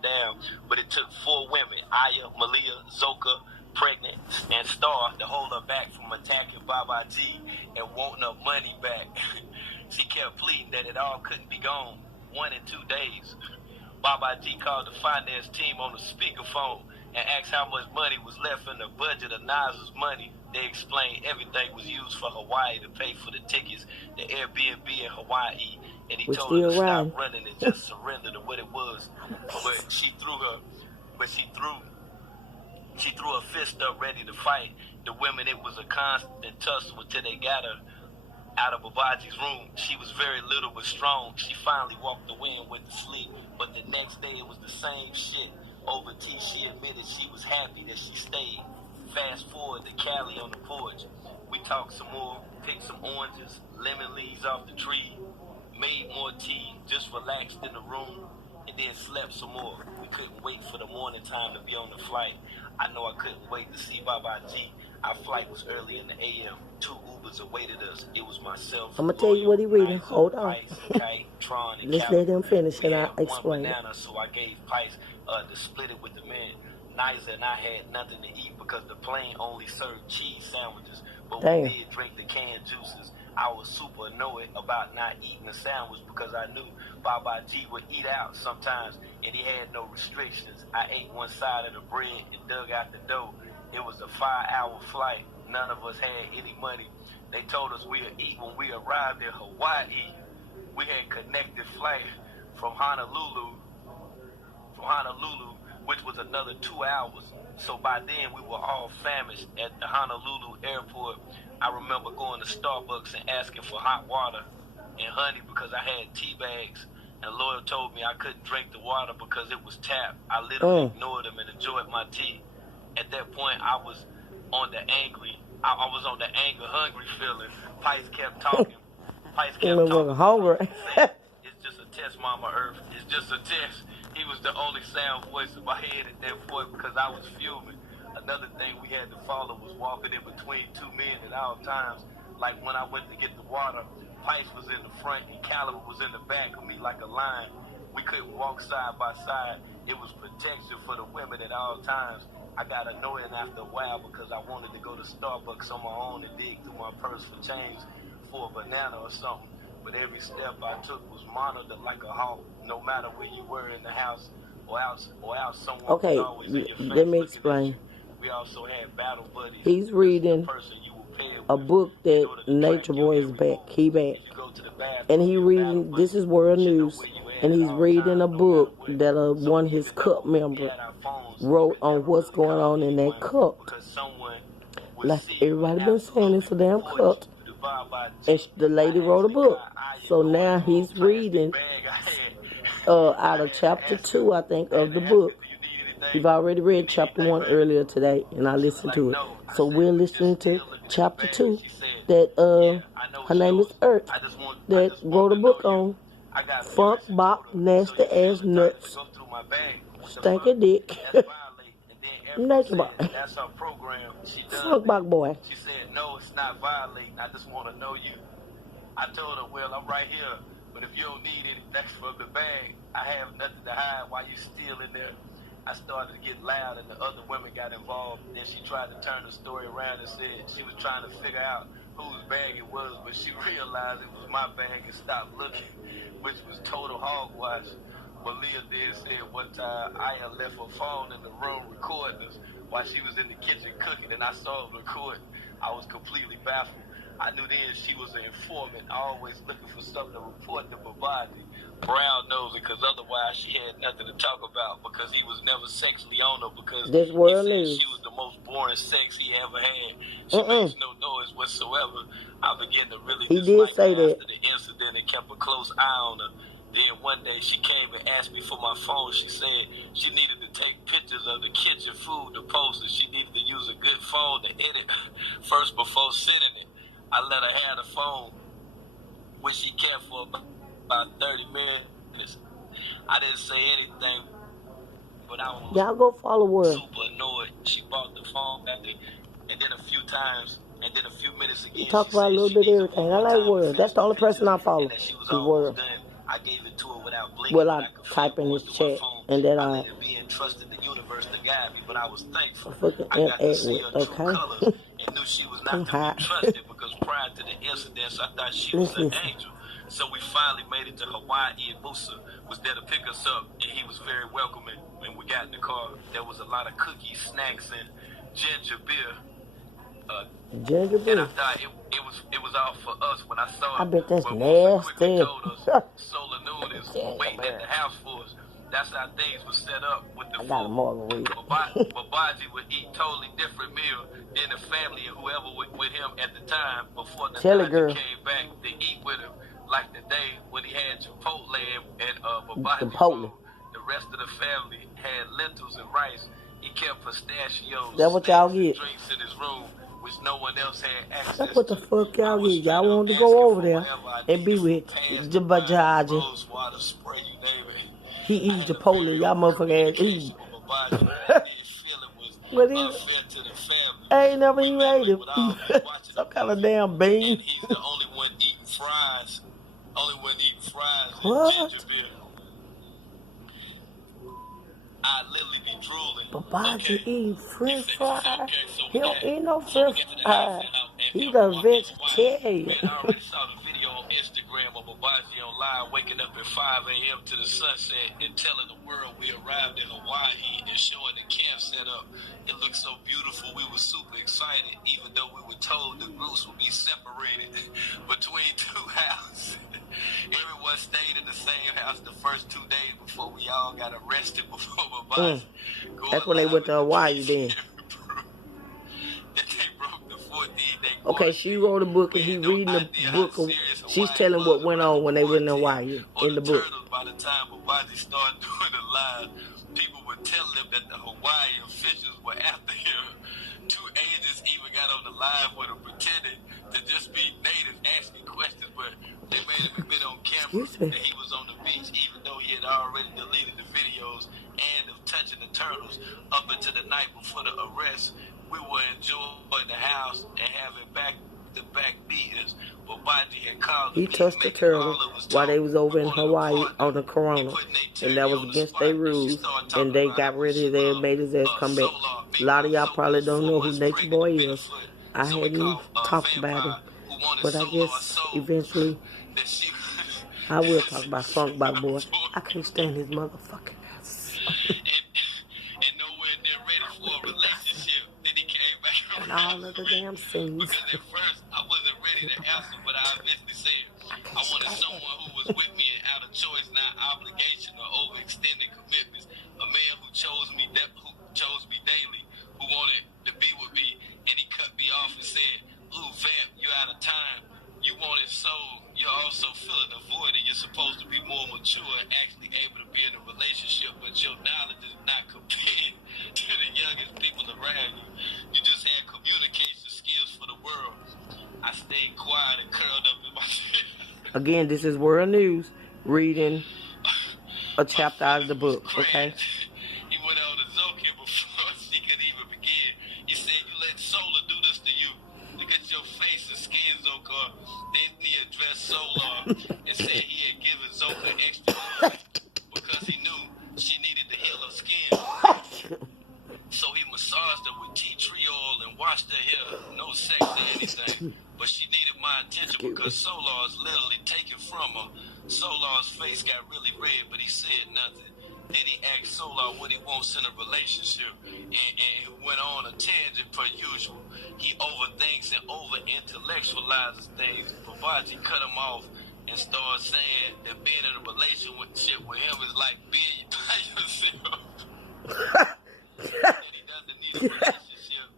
down, but it took 4 women, Aya, Malia, Zoka, pregnant, and Star, to hold her back from attacking Baba G and wanting her money back. She kept pleading that it all couldn't be gone 1 and 2 days. Baba G called the finance team on the speakerphone and asked how much money was left in the budget of Nas's money. They explained everything was used for Hawaii to pay for the tickets, the Airbnb in Hawaii, and he told her to stop running and just surrender to what it was. But she threw her fist up ready to fight. The women, it was a constant tussle until they got her out of Babaji's room. She was very little but strong. She finally walked away and went to sleep. But the next day it was the same shit. Over tea, she admitted she was happy that she stayed. Fast forward to Cali on the porch. We talked some more, picked some oranges, lemon leaves off the tree, made more tea, just relaxed in the room, and then slept some more. We couldn't wait for the morning time to be on the flight. I know I couldn't wait to see Baba G. Our flight was early in the a.m. 2 Ubers awaited us. It was myself. I'm going to tell you what he reading. Hold on. Let's let him finish and I'll explain it. So I gave Pice to split it with the men. Niza and I had nothing to eat because the plane only served cheese sandwiches, but we did drink the canned juices. I was super annoyed about not eating a sandwich because I knew Baba G would eat out sometimes and he had no restrictions. I ate one side of the bread and dug out the dough. It was a 5-hour flight. None of us had any money. They told us we'd eat when we arrived in Hawaii. We had connected flight from Honolulu, which was another 2 hours. So by then we were all famished at the Honolulu airport. I remember going to Starbucks and asking for hot water and honey because I had tea bags. And Loyal told me I couldn't drink the water because it was tapped. I literally ignored him and enjoyed my tea. At that point, I was on the anger, hungry feeling. Pice kept talking. Hungry. It's just a test, Mama Earth. It's just a test. He was the only sound voice in my head at that point because I was fuming. Another thing we had to follow was walking in between 2 men at all times. Like when I went to get the water, Pice was in the front and Caliber was in the back of me like a lion. We couldn't walk side by side. It was protection for the women at all times. I got annoying after a while because I wanted to go to Starbucks on my own and dig through my purse for change for a banana or something. But every step I took was monitored like a hawk, no matter where you were in the house or out someone was always in your face. Let me explain. We also had battle buddies. He's reading a book that Nature Boy is back. He back. And he reading, this is World News, and he's reading a book that one of his cult members wrote on what's going on in that cult. Like everybody been saying, it's a damn cult. And the lady wrote a book. So now he's reading out of chapter 2, I think, of the book. We've already read chapter 1 earlier today, and I listened to it. So we're listening to chapter 2 that her name is Earth, that wrote a book on Funk Bop Nasty Ass Nuts Stinky Dick Nature Boy. That's her program. Funk Bop Boy. She said, no, it's not violating. I just want to know you. I told her, well, I'm right here, but if you don't need anything from the bag, I have nothing to hide while you still in there. I started to get loud and the other women got involved. Then she tried to turn the story around and said she was trying to figure out whose bag it was, but she realized it was my bag and stopped looking, which was total hogwash. Malia then said one time Aya left her phone in the room recording us while she was in the kitchen cooking, and I saw her recording. I was completely baffled. I knew then she was an informant, always looking for something to report to Babaji. Brown nosy, because otherwise she had nothing to talk about because he was never sexually on her because this World News. She was the most boring sex he ever had. She makes no noise whatsoever. I began to really dislike her after the incident and kept a close eye on her. Then one day she came and asked me for my phone. She said she needed to take pictures of the kitchen food to post, and she needed to use a good phone to edit first before sending it. I let her have the phone, which she kept for about 30 minutes. I didn't say anything, but I was y'all go follow Word. Super annoyed. She bought the phone back and then a few times, and then a few minutes again. You talk about a little bit of everything. I like Word. That's the only person I follow. She was Word. done. I gave it to her without blinking. Well, I type in his chat, and then I trusted the universe to guide me, but I was thankful. fucking I got to see with, her true okay? colors and knew she was not to be trusted because prior to the incidents, I thought she was an angel. So we finally made it to Hawaii, and Musa was there to pick us up, and he was very welcoming. When we got in the car, there was a lot of cookies, snacks, and ginger beer. Ginger beer. And I thought it was all for us when I saw it. I bet that's but Musa quickly nasty. told us Solar Noon is waiting at the house for us. That's how things were set up with the I got a margarita. Babaji would eat totally different meal than the family and whoever with him at the time before the girl came back to eat with him. Like the day when he had Chipotle and Babaji Chipotle. food, the rest of the family had lentils and rice. He kept pistachios, that's what y'all get. drinks in his room, which no one else had access That's what the to. fuck y'all get. Y'all wanted to go over there and be with the Babaji. He eats Chipotle. Y'all motherfucker ass eat. What is it? I ain't never even ate him. Some kind of damn bean. He's the only one eating fries. What? And ginger beer. I literally be drooling. Babaji eat french fries. He don't eat no french fries. He's a vegetarian. I already saw the video on Instagram of Babaji on live waking up at 5 a.m. to the sunset and telling the world we arrived in Hawaii and showing the camp set up. It looked so beautiful. We were super excited, even though we were told the groups would be separated between two houses. Everyone stayed in the same house the first 2 days before we all got arrested before Babaji. That's when they went to Hawaii then. Okay, she wrote a book and he reading the book. She's telling what went on when they went to Hawaii in the book. By the time Babaji started doing the live, people were telling him that the Hawaii officials were after him. 2 agents even got on the live with him pretending to just be native, asking questions, but they made him admit on camera that he was on the beach, even though he had already deleted the videos and of touching the turtles up until the night before the arrest. We were enjoying the house and having back-to-back meetings. Babaji had called he touched the turtle while they was over in Hawaii on the corona, and that was against their rules, and they got rid of it and made his ass come back. A lot of y'all probably don't know who Nature Boy is. I hadn't talked about him, but I guess eventually I will talk about Funk by Boy. I can't stand his motherfucking ass. And nowhere near ready for a relationship. Then he came back around. And all of the damn scenes. Because at first I wasn't ready to answer, but I eventually said I wanted someone who was with me and out of choice, not obligation or overextended commitments. A man who chose me daily, who wanted to be with me, and he cut me off and said, "Ooh, vamp, you're out of time. You want it soul. You're also feeling a void, and you're supposed to be more mature and actually able to be in a relationship, but your knowledge is not compared to the youngest people around you. You just had communication skills for the world." I stayed quiet and curled up in my chair. Again, this is World News, reading a chapter out of the book, okay? He went on to Zokia before she could even begin. He said, "You let Solar do this to you. Look at your face and skin, Zoka." Then he addressed Solar and said he had given Zoka extra love because he knew she needed to heal her skin. So he massaged her with tea tree oil and washed her hair. No sex or anything. But she needed my attention because Solar is literally taken from her. Solar's face got really red, but he said nothing. Then he asked Solar what he wants in a relationship, and he went on a tangent per usual. He overthinks and over-intellectualizes things. Babaji cut him off and started saying that being in a relationship with him is like being by yourself. That he doesn't need a relationship,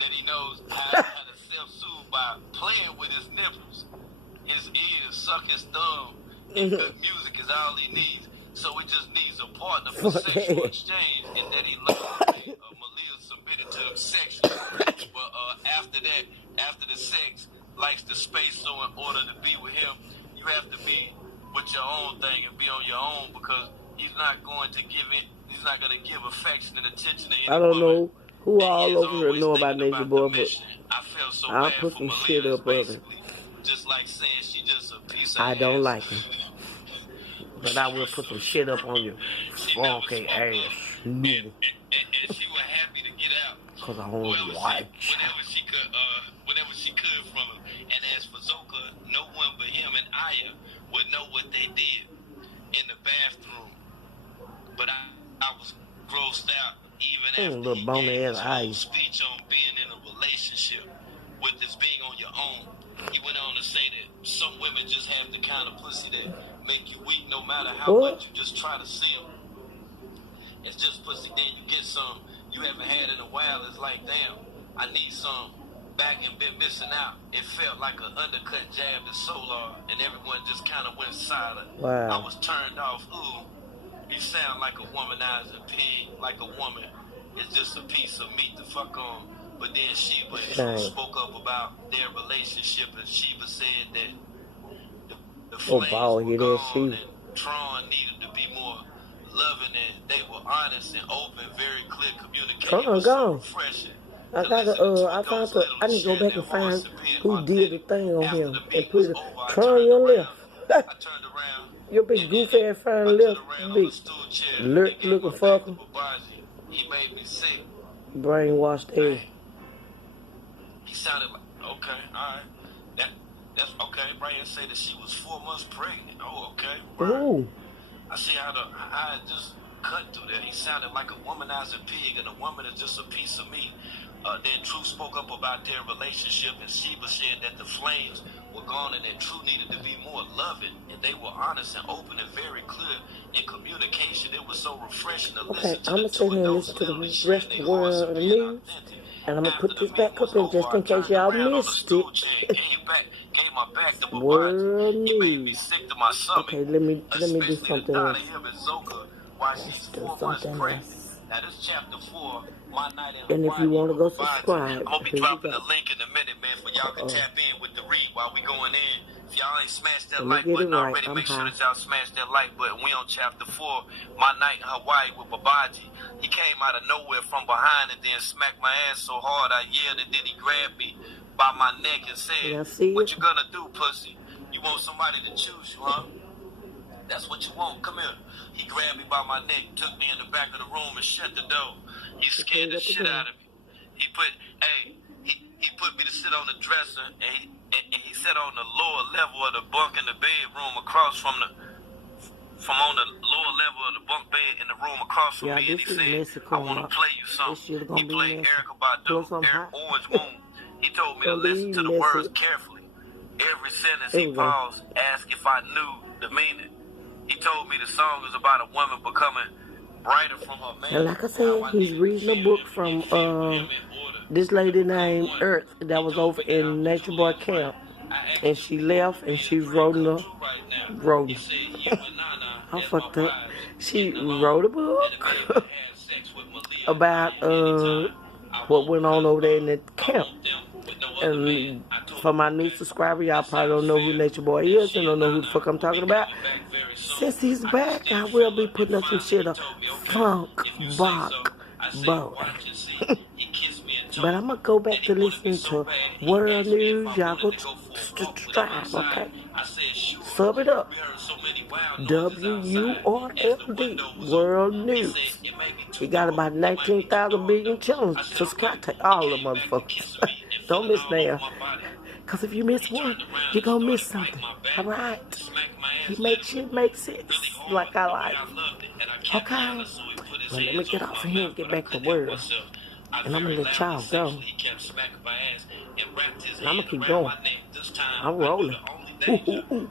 that he knows how to self-soothe by playing with his nipples, his ears, suck his thumb, and good music is all he needs. So he just needs a partner for sexual exchange, and that he loves Malia submitted to him sexually. But after that, after the sex, likes the space, so in order to be with him, you have to be with your own thing and be on your own, because he's not going to give it. He's not going to give affection and attention to anyone. I don't know who all over here know about Nature Boy, but I feel so I'll bad put for some Malia, shit up of it. just like saying she just a piece of I don't like him. But I will put some shit up on you. Funky ass nigga. And she was happy to get out. Cause I don't like whenever she could from him. And as for Zoka, no one but him and Aya would know what they did in the bathroom. But I was grossed out even after little bony ass Aya. Speech on being in a relationship with this being on your own. He went on to say that some women just have the kind of pussy that make you weak no matter how much you just try to see them. It's just pussy, then you get some you haven't had in a while. It's like, damn, I need some back and been missing out. It felt like an undercut jab to Solar, and everyone just kind of went silent. Wow. I was turned off. Ooh, you sound like a womanizing pig, like a woman. It's just a piece of meat to fuck on. But then Sheba spoke up about their relationship, and Sheba said that the flames were gone, and Tron needed to be more loving, and they were honest and open, very clear communication. Tron gone. I need to go back and find who did the thing on him and put it. Tron, your left. I turned around. Your big goofy ass friend left. Big lurk looking fucker. He made me sick. Brainwashed ass. He sounded like, okay, alright. That's okay. Brian said that she was 4 months pregnant. Oh, okay. Ooh. I see how I just cut through that. He sounded like a womanizing pig, and a woman is just a piece of meat. Then True spoke up about their relationship, and Sheba said that the flames were gone and that True needed to be more loving, and they were honest and open and very clear in communication. It was so refreshing to listen to. I'm going to sit here and listen to the rest of the world of the news, and I'm going to put this back up in just in case y'all missed it. World news. Okay, let me do something else. Let's do something else. Now this chapter 4, my night and if you want to go subscribe, I'm gonna be dropping the link in a minute, man, but y'all can tap in with the read while we going in. If y'all ain't smashed that like button already, make sure that y'all smash that like button. We on chapter 4, my night in Hawaii with Babaji. He came out of nowhere from behind and then smacked my ass so hard I yelled, and then he grabbed me by my neck and said, "What you gonna do, pussy? You want somebody to choose you, huh? That's what you want. Come here." He grabbed me by my neck, took me in the back of the room and shut the door. He scared the shit out of me. He put me to sit on the dresser, and he sat on the lower level of the bunk in the bedroom across from on the lower level of the bunk bed in the room across from me, and he said, "I want to play you something." He played Erykah Badu, Orange Moon. He told me to listen to the words carefully. Every sentence he paused, asked if I knew the meaning. He told me the song is about a woman becoming brighter from her man. And like I said, he's reading a book from this lady named Earth that was over in Nature Boy Camp. And she left and she wrote I fucked up. She wrote a book about what went on over there in the camp. And for my new subscriber, y'all probably don't know who Nature Boy is and don't know who the fuck I'm talking about. Since he's back, I will be putting up some shit up. Funk Bach Boy. But I'm going to go back to listening to world news. Y'all go subscribe, okay? Sub it up. WURLD, World News. He got about 19,000 billion channels. Subscribe to all the motherfuckers. Don't miss them. Because if you miss one, you're going to miss something. Alright? He makes shit make sense. Like I like. Okay? Well, let me get off of here and get back to work. And I'm going to let y'all go. And I'm going to keep going. I'm rolling. Ooh, ooh, ooh.